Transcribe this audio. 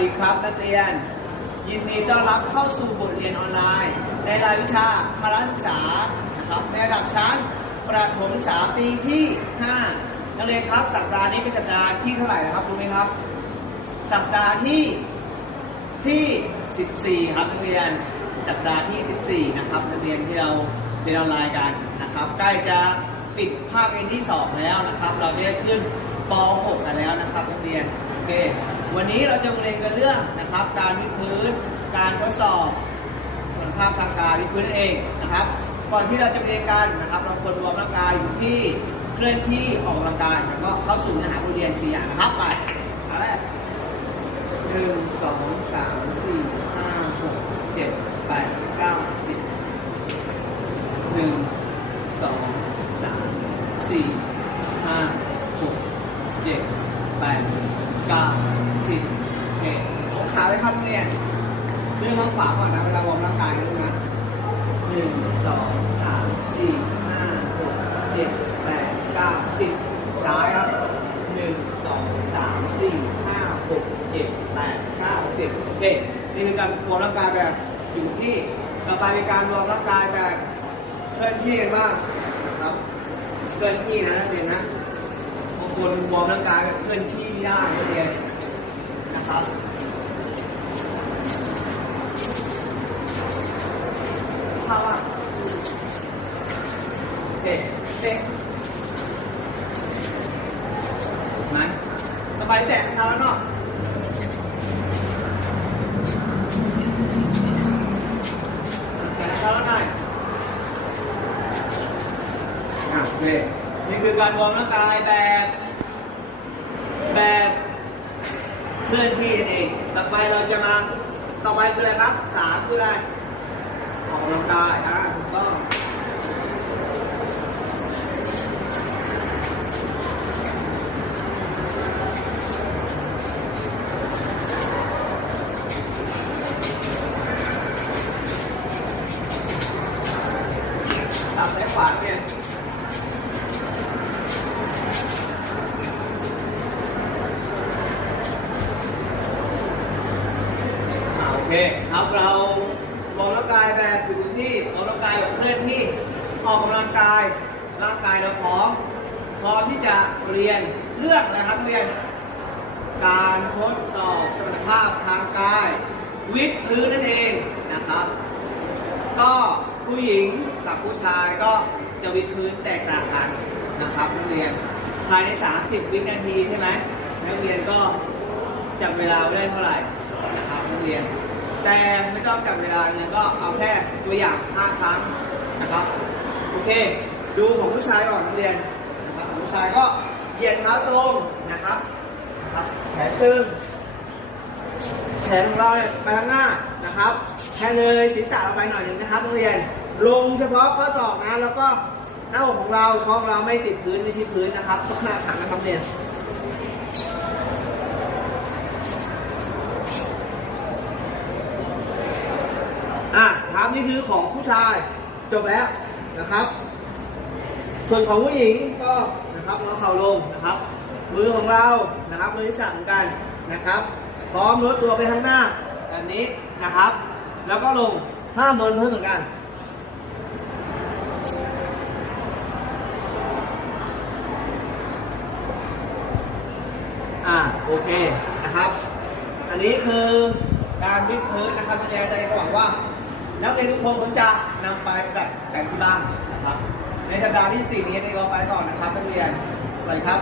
ดีครับนักเรียน ยินดีต้อนรับเข้าสู่บทเรียนออนไลน์ ในรายวิชาพละศึกษานะครับในระดับชั้นประถมศึกษาปีที่ 5 นักเรียนครับสัปดาห์นี้เป็นสัปดาห์ที่เท่าไหร่นะครับรู้ไหมครับ สัปดาห์ที่ที่ 14 ครับนักเรียนสัปดาห์ที่ 14 นะครับนักเรียนที่เราเรียนออนไลน์กันนะครับใกล้จะปิดภาคเรียนที่ 2 แล้วนะครับ เราจะได้ขึ้นป .6 กันแล้วนะครับนักเรียนโอเค วันนี้เราจะมาเรียนกันเรื่องนะครับ การวิดพื้น การทดสอบส่วนภาพทางกายวิดพื้นเองนะครับ ก่อนที่เราจะเรียนกันนะครับ เราควรร์มร่างกายอยู่ที่เคลื่อนที่ออกกำลังกายแล้วก็เข้าสู่เนื้อหาบทเรียนสี่อย่างนะครับไปเอาแรกหนึ่งสองสามสี่ห้าหกเจ็ดแปดเก้าสิบหนึ่งสองสามสี่ห้าหกเจ็ดแปด เก้าสิบโอเคยกขาเลยครับเนี่ยเรื่องข้างขวาก่อนนะเวลาวอร์มร่างกายนะนะหนึ่งสองสามสี่ห้าหกเจ็ดแปดเก้าสิบซ้ายครับหนึ่งสองสามสี่ห้าหกเจ็ดแปดเก้าสิบโอเคนี่คือการวอร์มร่างกายแบบอยู่ที่ต่อไปเป็นการวอร์มร่างกายแบบเคลื่อนที่กันบ้างนะครับเคลื่อนที่นะนักเรียนนะ คนวอร์มร่างกายเคลื่อนที่ยากนักเรียนนะครับเข้าอะเด็กเด็กไหมสบายแตะเท้าแล้วเนาะแตะเท้าแล้วหน่อยอะโอเคนี่คือการวอร์มร่างกายแบบ แบบเคลื่อนที่นั่นเอง ต่อไปเราจะมา ต่อไปคืออะไรครับสามคืออะไร ออกกำลังกายอะถูกต้องตับซ้ายขวาเนี่ยอ่าโอ เคครับเราออกกำลังกายแบบอยู่ที่ออกกำลังกายแบบเคลื่อนที่ออกกำลังกายร่างกายเราพร้อมพร้อมที่จะเรียนเรื่องอะไรครับเรียน การทดสอบสมรรถภาพทางกาย วิดพื้นนั่นเองนะครับ ก็ผู้หญิงกับผู้ชายก็จะวิดพื้นแตกต่างกันนะครับนักเรียนภายใน 30 วินาทีใช่ไหมนักเรียนก็จับเวลาไว้ได้เท่าไหร่นะครับนักเรียน แต่ไม่ต้องจับเวลาเนี่ยก็เอาแค่ตัวอย่าง 5 ครั้งนะครับ โอเค ดูของผู้ชายก่อนนักเรียนนะครับของผู้ชายก็เหยียดเท้าตรงนะครับนะครับแขนตึงแขนของเราไปข้างหน้านะครับแค่เลยศีรษะเราไปหน่อยหนึ่งนะครับนักเรียน ลงเฉพาะข้อศอกนะแล้วก็หน้าอกของเราท้องเราไม่ติดพื้นไม่ชิดพื้นนะครับต้องหน้าถังนะครับเรียน อะครับนี่คือของผู้ชายจบแล้วนะครับ ส่วนของผู้หญิงก็นะครับเราเข่าลงนะครับ มือของเรานะครับมือที่สามเหมือนกันนะครับ พร้อมลดตัวไปข้างหน้าแบบนี้นะครับ แล้วก็ลงห้ามโดนพื้นเหมือนกันอ่าโอเคนะครับ อันนี้คือการวิดพื้นนะครับนักเรียใจก็หวังว่า นักเรียนทุกคนคงจะนำไปแบบแต่งที่บ้านนะครับ ในสัปดาห์ที่4นี้ในรอไปก่อนนะครับนักเรียนสวัสดีครับ